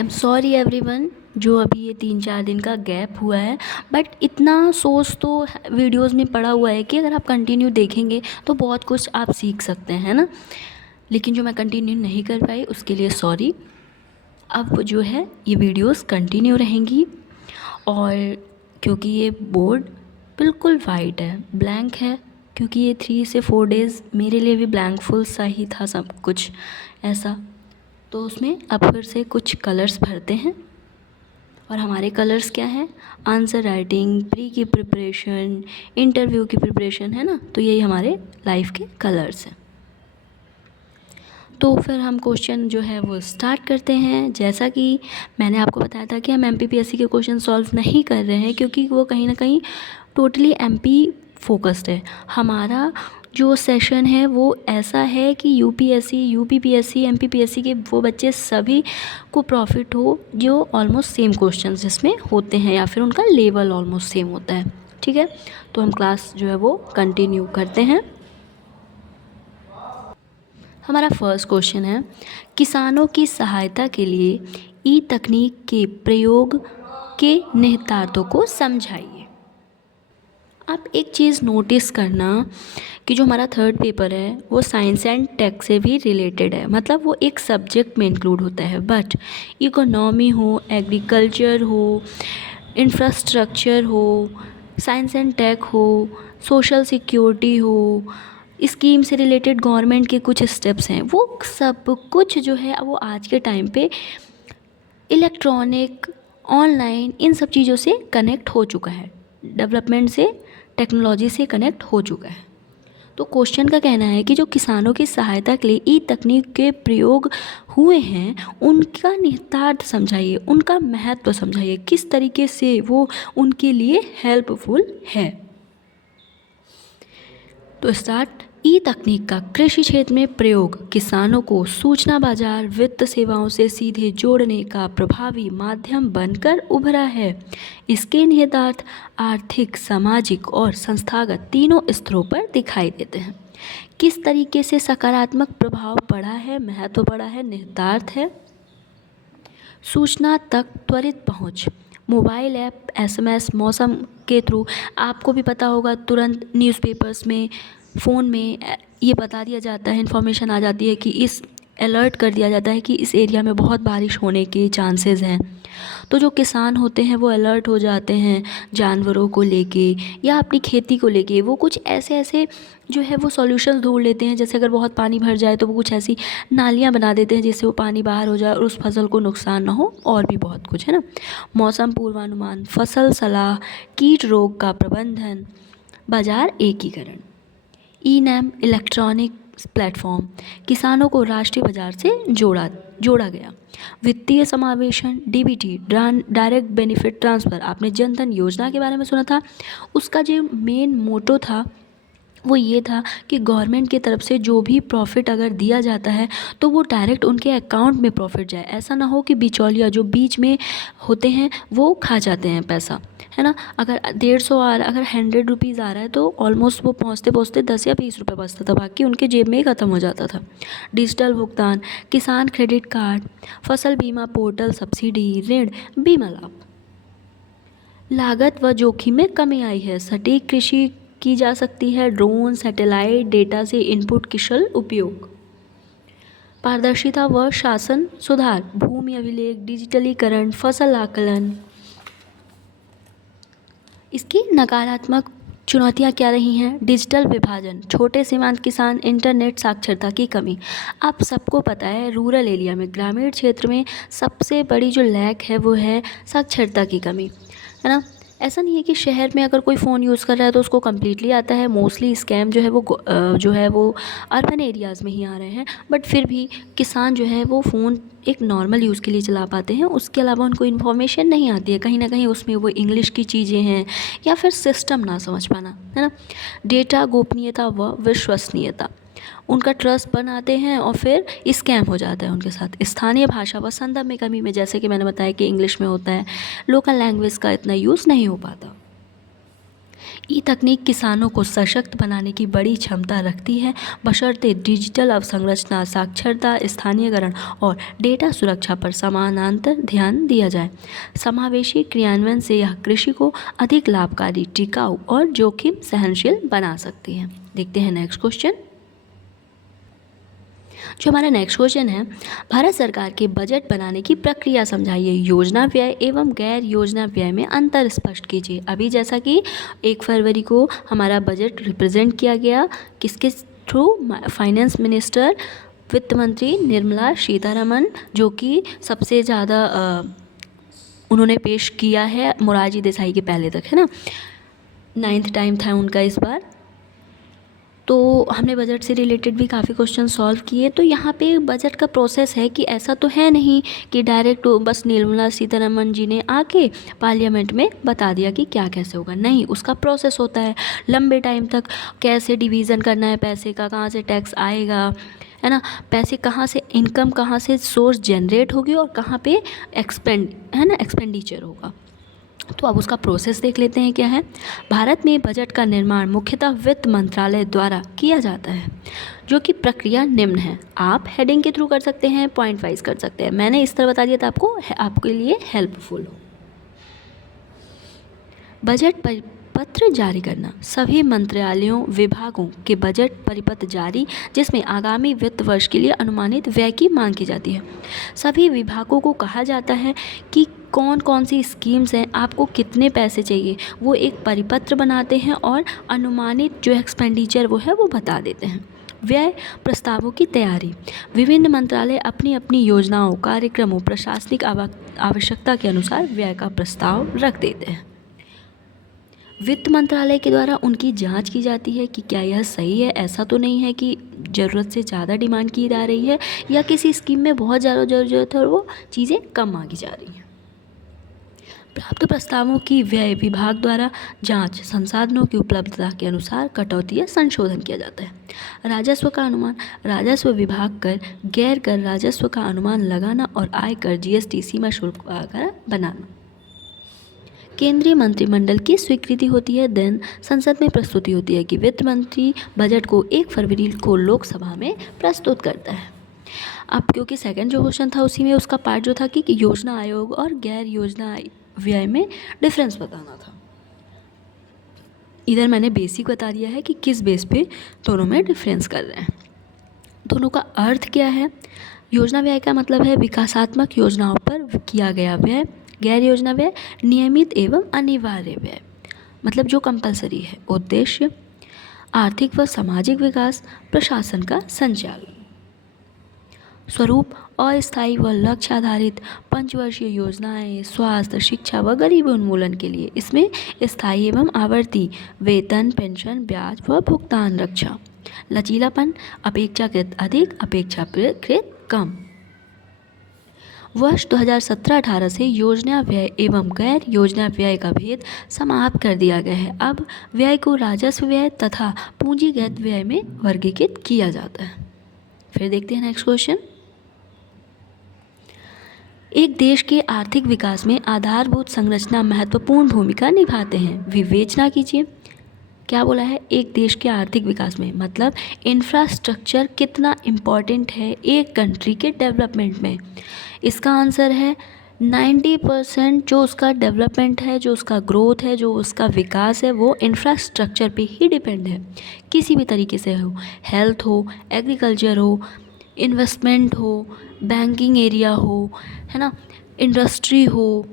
I am sorry everyone, जो अभी ये 3-4 दिन का गैप हुआ है, बट इतना सोर्स तो वीडियोस में पड़ा हुआ है कि अगर आप कंटिन्यू देखेंगे तो बहुत कुछ आप सीख सकते हैं ना। लेकिन जो मैं कंटिन्यू नहीं कर पाई उसके लिए सॉरी। अब जो है ये वीडियोस कंटिन्यू रहेंगी। और क्योंकि ये बोर्ड बिल्कुल वाइट है, ब्लैंक है, क्योंकि ये 3 से 4 डेज़ मेरे लिए भी ब्लैंकफुल सा ही था सब कुछ ऐसा। तो उसमें अब फिर से कुछ कलर्स भरते हैं। और हमारे कलर्स क्या हैं? आंसर राइटिंग, प्री की प्रिपरेशन, इंटरव्यू की प्रिपरेशन, है ना। तो यही हमारे लाइफ के कलर्स हैं। तो फिर हम क्वेश्चन जो है वो स्टार्ट करते हैं। जैसा कि मैंने आपको बताया था कि हम एमपीपीएससी के क्वेश्चन सॉल्व नहीं कर रहे हैं, क्योंकि वो कहीं ना कहीं टोटली एमपी फोकस्ड है। हमारा जो सेशन है वो ऐसा है कि यूपीएससी, यूपीपीएससी, एमपीपीएससी के वो बच्चे सभी को प्रॉफिट हो जो ऑलमोस्ट सेम क्वेश्चन जिसमें होते हैं, या फिर उनका लेवल ऑलमोस्ट सेम होता है। ठीक है, तो हम क्लास जो है वो कंटिन्यू करते हैं। हमारा फर्स्ट क्वेश्चन है, किसानों की सहायता के लिए ई तकनीक के प्रयोग के निहितार्थों को समझाइए। आप एक चीज़ नोटिस करना कि जो हमारा थर्ड पेपर है वो साइंस एंड टेक से भी रिलेटेड है, मतलब वो एक सब्जेक्ट में इंक्लूड होता है। बट इकोनॉमी हो, एग्रीकल्चर हो, इंफ्रास्ट्रक्चर हो, साइंस एंड टेक हो, सोशल सिक्योरिटी हो, स्कीम से रिलेटेड गवर्नमेंट के कुछ स्टेप्स हैं, वो सब कुछ जो है वो आज के टाइम पे इलेक्ट्रॉनिक, ऑनलाइन, इन सब चीज़ों से कनेक्ट हो चुका है, डेवलपमेंट से, टेक्नोलॉजी से कनेक्ट हो चुका है। तो क्वेश्चन का कहना है कि जो किसानों की सहायता के लिए ई तकनीक के प्रयोग हुए हैं उनका निहितार्थ समझाइए, उनका महत्व समझाइए, किस तरीके से वो उनके लिए हेल्पफुल है। तो स्टार्ट। ई तकनीक का कृषि क्षेत्र में प्रयोग किसानों को सूचना बाजार, वित्त सेवाओं से सीधे जोड़ने का प्रभावी माध्यम बनकर उभरा है। इसके निहितार्थ आर्थिक, सामाजिक और संस्थागत तीनों स्तरों पर दिखाई देते हैं। किस तरीके से सकारात्मक प्रभाव पड़ा है, महत्व पड़ा है, निहितार्थ है सूचना तक त्वरित पहुंच, मोबाइल ऐप, एसएमएस, मौसम के थ्रू। आपको भी पता होगा तुरंत न्यूज़पेपर्स में, फ़ोन में ये बता दिया जाता है, इन्फॉर्मेशन आ जाती है कि इस अलर्ट कर दिया जाता है कि इस एरिया में बहुत बारिश होने के चांसेस हैं। तो जो किसान होते हैं वो अलर्ट हो जाते हैं जानवरों को लेके या अपनी खेती को लेके। वो कुछ ऐसे ऐसे जो है वो सॉल्यूशन ढूंढ लेते हैं, जैसे अगर बहुत पानी भर जाए तो वो कुछ ऐसी नालियाँ बना देते हैं जिससे वो पानी बाहर हो जाए और उस फसल को नुकसान ना हो, और भी बहुत कुछ है ना। मौसम पूर्वानुमान, फसल सलाह, कीट रोग का प्रबंधन, बाजार एकीकरण। ई नैम इलेक्ट्रॉनिक प्लेटफॉर्म किसानों को राष्ट्रीय बाजार से जोड़ा गया। वित्तीय समावेशन, डीबीटी, डायरेक्ट बेनिफिट ट्रांसफ़र। आपने जन धन योजना के बारे में सुना था, उसका जो मेन मोटो था वो ये था कि गवर्नमेंट की तरफ से जो भी प्रॉफिट अगर दिया जाता है तो वो डायरेक्ट उनके अकाउंट में प्रॉफिट जाए। ऐसा ना हो कि बिचौलिया जो बीच में होते हैं वो खा जाते हैं पैसा, है ना। अगर 150 आ रहा, अगर 100 रुपीज़ आ रहा है तो ऑलमोस्ट वो पहुँचते पहुँचते 10 या 20 रुपये बचता था, बाकी उनके जेब में ही ख़त्म हो जाता था। डिजिटल भुगतान, किसान क्रेडिट कार्ड, फसल बीमा पोर्टल, सब्सिडी, ऋण, बीमा लाभ। लागत व जोखिम में कमी आई है, सटीक कृषि की जा सकती है, ड्रोन, सैटेलाइट डेटा से इनपुट कुशल उपयोग। पारदर्शिता व शासन सुधार, भूमि अभिलेख, डिजिटलीकरण, फसल आकलन। इसकी नकारात्मक चुनौतियाँ क्या रही हैं? डिजिटल विभाजन, छोटे सीमांत किसान, इंटरनेट साक्षरता की कमी। आप सबको पता है रूरल एरिया में, ग्रामीण क्षेत्र में सबसे बड़ी जो लैक है वो है साक्षरता की कमी, है ना। ऐसा नहीं है कि शहर में अगर कोई फ़ोन यूज़ कर रहा है तो उसको कम्प्लीटली आता है। मोस्टली स्कैम जो है वो अर्बन एरियाज़ में ही आ रहे हैं, बट फिर भी किसान जो है वो फ़ोन एक नॉर्मल यूज़ के लिए चला पाते हैं, उसके अलावा उनको इन्फॉर्मेशन नहीं आती है। कहीं ना कहीं उसमें वो इंग्लिश की चीज़ें हैं या फिर सिस्टम ना समझ पाना, है ना। डेटा गोपनीयता व विश्वसनीयता, उनका ट्रस्ट बनाते हैं और फिर स्कैम हो जाता है उनके साथ। स्थानीय भाषा व संदर्भ में कमी में, जैसे कि मैंने बताया कि इंग्लिश में होता है, लोकल लैंग्वेज का इतना यूज़ नहीं हो पाता। ई तकनीक किसानों को सशक्त बनाने की बड़ी क्षमता रखती है, बशर्ते डिजिटल अवसंरचना, साक्षरता, स्थानीयकरण और डेटा सुरक्षा पर समानांतर ध्यान दिया जाए। समावेशी क्रियान्वयन से यह कृषि को अधिक लाभकारी, टिकाऊ और जोखिम सहनशील बना सकती है। देखते हैं नेक्स्ट क्वेश्चन। जो हमारा नेक्स्ट क्वेश्चन है, भारत सरकार के बजट बनाने की प्रक्रिया समझाइए। योजना व्यय एवं गैर योजना व्यय में अंतर स्पष्ट कीजिए। अभी जैसा कि 1 फरवरी को हमारा बजट रिप्रेजेंट किया गया किसके थ्रू? फाइनेंस मिनिस्टर, वित्त मंत्री निर्मला सीतारमण, जो कि सबसे ज़्यादा उन्होंने पेश किया है मोरारजी देसाई के पहले तक, है ना। 9th टाइम था उनका इस बार। तो हमने बजट से रिलेटेड भी काफ़ी क्वेश्चन सॉल्व किए। तो यहाँ पे बजट का प्रोसेस है कि ऐसा तो है नहीं कि डायरेक्ट बस निर्मला सीतारमण जी ने आके पार्लियामेंट में बता दिया कि क्या कैसे होगा। नहीं, उसका प्रोसेस होता है लंबे टाइम तक। कैसे डिवीज़न करना है पैसे का, कहाँ से टैक्स आएगा, है ना, पैसे कहाँ से, इनकम कहाँ से सोर्स जनरेट होगी और कहाँ पे एक्सपेंडिचर होगा। तो अब उसका प्रोसेस देख लेते हैं क्या है। भारत में बजट का निर्माण मुख्यतः वित्त मंत्रालय द्वारा किया जाता है, जो कि प्रक्रिया निम्न है। आप हेडिंग के थ्रू कर सकते हैं, पॉइंट वाइज कर सकते हैं। मैंने इस तरह बता दिया था आपके लिए हेल्पफुल हो। बजट परिपत्र जारी करना। सभी मंत्रालयों, विभागों के बजट परिपत्र जारी, जिसमें आगामी वित्त वर्ष के लिए अनुमानित व्यय की मांग की जाती है। सभी विभागों को कहा जाता है कि कौन कौन सी स्कीम्स हैं, आपको कितने पैसे चाहिए, वो एक परिपत्र बनाते हैं और अनुमानित जो एक्सपेंडिचर वो है वो बता देते हैं। व्यय प्रस्तावों की तैयारी। विभिन्न मंत्रालय अपनी अपनी योजनाओं, कार्यक्रमों, प्रशासनिक आवश्यकता के अनुसार व्यय का प्रस्ताव रख देते हैं। वित्त मंत्रालय के द्वारा उनकी जांच की जाती है कि क्या यह सही है। ऐसा तो नहीं है कि ज़रूरत से ज़्यादा डिमांड की जा रही है या किसी स्कीम में बहुत ज़्यादा ज़रूरत है और वो चीज़ें कम मांगी जा रही हैं। प्राप्त प्रस्तावों की व्यय विभाग द्वारा जांच, संसाधनों की उपलब्धता के अनुसार कटौती या संशोधन किया जाता है। राजस्व का अनुमान। राजस्व विभाग कर, गैर कर राजस्व का अनुमान लगाना और आयकर, GST, सीमा शुल्क वगैरह बनाना। केंद्रीय मंत्रिमंडल की स्वीकृति होती है, देन संसद में प्रस्तुति होती है कि वित्त मंत्री बजट को 1 फरवरी को लोकसभा में प्रस्तुत करता है। अब क्योंकि सेकंड जो क्वेश्चन था उसी में उसका पार्ट जो था कि योजना आयोग और गैर योजना व्यय में डिफरेंस बताना था। इधर मैंने बेसिक बता दिया है कि किस बेस पे दोनों में डिफरेंस कर रहे हैं। दोनों का अर्थ क्या है। योजना व्यय का मतलब है विकासात्मक योजनाओं पर किया गया व्यय। गैर योजना व्यय नियमित एवं अनिवार्य व्यय, मतलब जो कंपलसरी है। उद्देश्य आर्थिक व सामाजिक विकास, प्रशासन का संचालन। स्वरूप अस्थायी व लक्ष्य आधारित पंचवर्षीय योजनाएं स्वास्थ्य, शिक्षा व गरीबी उन्मूलन के लिए। इसमें स्थायी एवं आवर्ती वेतन, पेंशन, ब्याज व भुगतान रक्षा। लचीलापन अपेक्षाकृत अधिक, अपेक्षाकृत कम। वर्ष 2017-18 से योजना व्यय एवं गैर योजना व्यय का भेद समाप्त कर दिया गया है। अब व्यय को राजस्व व्यय तथा पूंजीगत व्यय में वर्गीकृत किया जाता है। फिर देखते हैं नेक्स्ट क्वेश्चन। एक देश के आर्थिक विकास में आधारभूत संरचना महत्वपूर्ण भूमिका निभाते हैं। विवेचना कीजिए। क्या बोला है, एक देश के आर्थिक विकास में, मतलब इंफ्रास्ट्रक्चर कितना इम्पॉर्टेंट है एक कंट्री के डेवलपमेंट में। इसका आंसर है 90% जो उसका डेवलपमेंट है, जो उसका ग्रोथ है, जो उसका विकास है, वो इंफ्रास्ट्रक्चर पे ही डिपेंड है। किसी भी तरीके से हो, हेल्थ हो, एग्रीकल्चर हो, इन्वेस्टमेंट हो, बैंकिंग एरिया हो, है ना, इंडस्ट्री हो,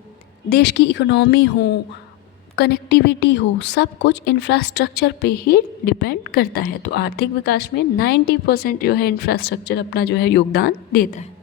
देश की इकोनॉमी हो, कनेक्टिविटी हो, सब कुछ इंफ्रास्ट्रक्चर पे ही डिपेंड करता है। तो आर्थिक विकास में 90% जो है इंफ्रास्ट्रक्चर अपना जो है योगदान देता है।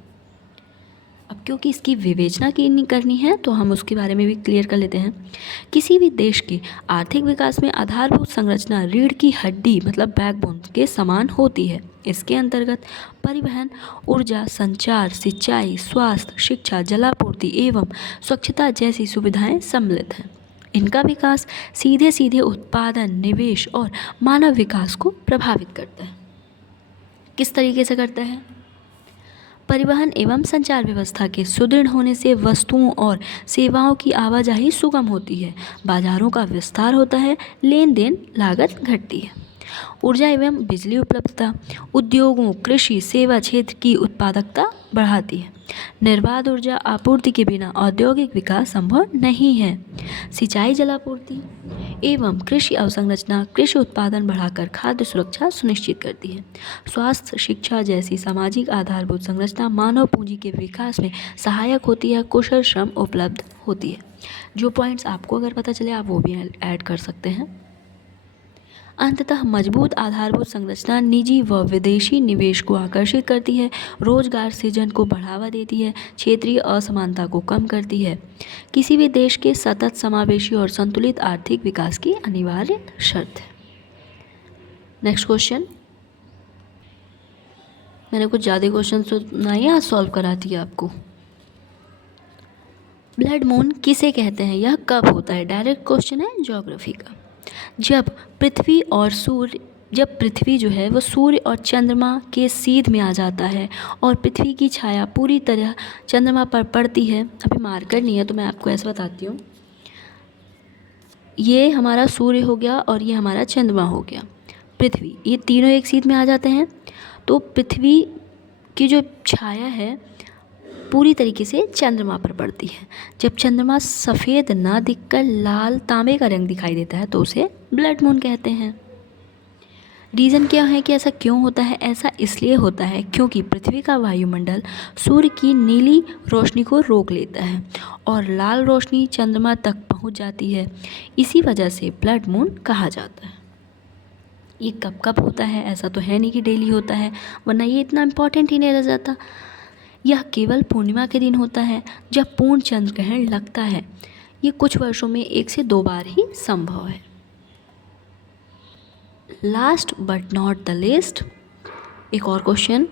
अब क्योंकि इसकी विवेचना करनी है तो हम उसके बारे में भी क्लियर कर लेते हैं। किसी भी देश के आर्थिक विकास में आधारभूत संरचना रीढ़ की हड्डी, मतलब बैकबोन के समान होती है। इसके अंतर्गत परिवहन, ऊर्जा, संचार, सिंचाई, स्वास्थ्य, शिक्षा, जलापूर्ति एवं स्वच्छता जैसी सुविधाएं सम्मिलित हैं। इनका विकास सीधे सीधे उत्पादन, निवेश और मानव विकास को प्रभावित करता है। किस तरीके से करता है? परिवहन एवं संचार व्यवस्था के सुदृढ़ होने से वस्तुओं और सेवाओं की आवाजाही सुगम होती है, बाजारों का विस्तार होता है, लेन देन लागत घटती है। ऊर्जा एवं बिजली उपलब्धता उद्योगों, कृषि, सेवा क्षेत्र की उत्पादकता बढ़ाती है। निर्बाध ऊर्जा आपूर्ति के बिना औद्योगिक विकास संभव नहीं है। सिंचाई, जलापूर्ति एवं कृषि अवसंरचना कृषि उत्पादन बढ़ाकर खाद्य सुरक्षा सुनिश्चित करती है। स्वास्थ्य, शिक्षा जैसी सामाजिक आधारभूत संरचना मानव पूंजी के विकास में सहायक होती है। कुशल श्रम उपलब्ध होती है। जो पॉइंट्स आपको अगर पता चले आप वो भी ऐड कर सकते हैं। अंततः मजबूत आधारभूत संरचना निजी व विदेशी निवेश को आकर्षित करती है, रोजगार सृजन को बढ़ावा देती है, क्षेत्रीय असमानता को कम करती है। किसी भी देश के सतत, समावेशी और संतुलित आर्थिक विकास की अनिवार्य शर्त है। Next question. मैंने कुछ ज़्यादा क्वेश्चन सुनाए या सॉल्व कराती है आपको। ब्लड मून किसे कहते हैं, यह कब होता है? डायरेक्ट क्वेश्चन है ज्योग्राफी का। जब पृथ्वी जो है वो सूर्य और चंद्रमा के सीध में आ जाता है और पृथ्वी की छाया पूरी तरह चंद्रमा पर पड़ती है। अभी मार्कर नहीं है तो मैं आपको ऐसे बताती हूँ। ये हमारा सूर्य हो गया और ये हमारा चंद्रमा हो गया, पृथ्वी, ये तीनों एक सीध में आ जाते हैं तो पृथ्वी की जो छाया है पूरी तरीके से चंद्रमा पर पड़ती है। जब चंद्रमा सफ़ेद ना दिखकर लाल तांबे का रंग दिखाई देता है तो उसे ब्लड मून कहते हैं। रीज़न क्या है कि ऐसा क्यों होता है? ऐसा इसलिए होता है क्योंकि पृथ्वी का वायुमंडल सूर्य की नीली रोशनी को रोक लेता है और लाल रोशनी चंद्रमा तक पहुंच जाती है। इसी वजह से ब्लड मून कहा जाता है। ये कब कब होता है? ऐसा तो है नहीं कि डेली होता है, वरना ये इतना इम्पोर्टेंट ही नहीं रह जाता। यह केवल पूर्णिमा के दिन होता है जब पूर्ण चंद्र ग्रहण लगता है। ये कुछ वर्षों में 1 से 2 बार ही संभव है। Last but not the least, एक और क्वेश्चन।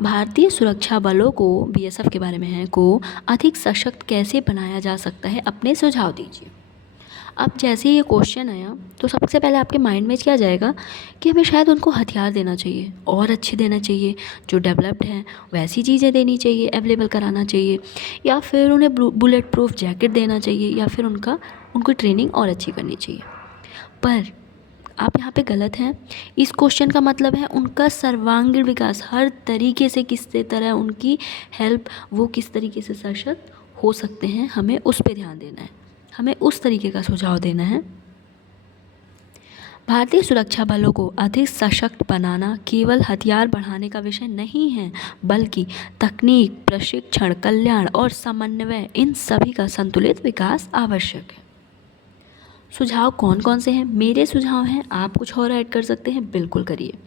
भारतीय सुरक्षा बलों को, बीएसएफ के बारे में है, को अधिक सशक्त कैसे बनाया जा सकता है? अपने सुझाव दीजिए। अब जैसे ही ये क्वेश्चन आया तो सबसे पहले आपके माइंड में क्या जाएगा कि हमें शायद उनको हथियार देना चाहिए और अच्छे देना चाहिए, जो डेवलप्ड हैं वैसी चीज़ें देनी चाहिए, अवेलेबल कराना चाहिए, या फिर उन्हें बुलेट प्रूफ जैकेट देना चाहिए, या फिर उनको ट्रेनिंग और अच्छी करनी चाहिए। पर आप यहाँ पे गलत हैं। इस क्वेश्चन का मतलब है उनका सर्वांगीण विकास, हर तरीके से किस तरह उनकी हेल्प, वो किस तरीके से सशक्त हो सकते हैं, हमें उस पर ध्यान देना है, हमें उस तरीके का सुझाव देना है। भारतीय सुरक्षा बलों को अधिक सशक्त बनाना केवल हथियार बढ़ाने का विषय नहीं है, बल्कि तकनीक, प्रशिक्षण, कल्याण और समन्वय, इन सभी का संतुलित विकास आवश्यक है। सुझाव कौन कौन से हैं? मेरे सुझाव हैं, आप कुछ और ऐड कर सकते हैं, बिल्कुल करिए।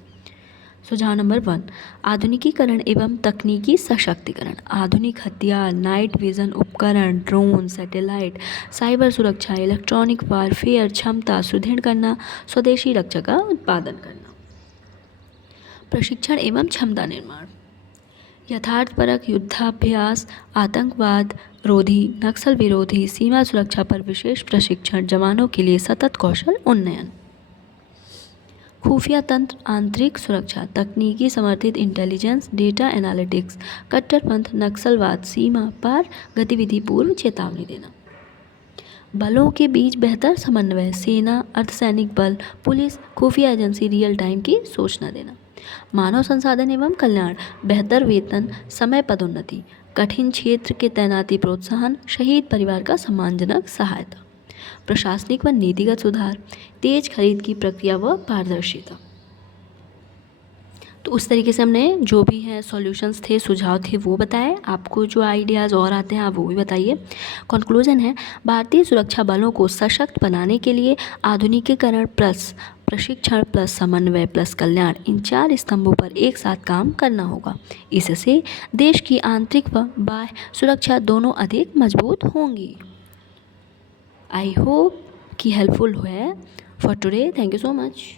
सुझाव नंबर 1, आधुनिकीकरण एवं तकनीकी सशक्तिकरण। आधुनिक हथियार, नाइट विजन उपकरण, ड्रोन, सैटेलाइट, साइबर सुरक्षा, इलेक्ट्रॉनिक वारफेयर क्षमता सुदृढ़ करना, स्वदेशी रक्षा का उत्पादन करना। प्रशिक्षण एवं क्षमता निर्माण, यथार्थपरक युद्धाभ्यास, आतंकवाद रोधी, नक्सल विरोधी, सीमा सुरक्षा पर विशेष प्रशिक्षण, जवानों के लिए सतत कौशल उन्नयन। खुफिया तंत्र, आंतरिक सुरक्षा, तकनीकी समर्थित इंटेलिजेंस, डेटा एनालिटिक्स, कट्टरपंथ, नक्सलवाद, सीमा पार गतिविधि पूर्व चेतावनी देना। बलों के बीच बेहतर समन्वय, सेना, अर्धसैनिक बल, पुलिस, खुफिया एजेंसी, रियल टाइम की सूचना देना। मानव संसाधन एवं कल्याण, बेहतर वेतन, समय पदोन्नति, कठिन क्षेत्र के तैनाती प्रोत्साहन, शहीद परिवार का सम्मानजनक सहायता। प्रशासनिक व नीतिगत सुधार, तेज खरीद की प्रक्रिया व पारदर्शिता। तो उस तरीके से हमने जो भी है सॉल्यूशंस थे, सुझाव थे, वो बताए। आपको जो आइडियाज़ और आते हैं आप वो भी बताइए। कंक्लूजन है, भारतीय सुरक्षा बलों को सशक्त बनाने के लिए आधुनिकीकरण प्लस प्रशिक्षण प्लस समन्वय प्लस कल्याण, इन 4 स्तंभों पर एक साथ काम करना होगा। इससे देश की आंतरिक व बाह्य सुरक्षा दोनों अधिक मजबूत होंगी। आई होप कि हेल्पफुल है for today. Thank you so much.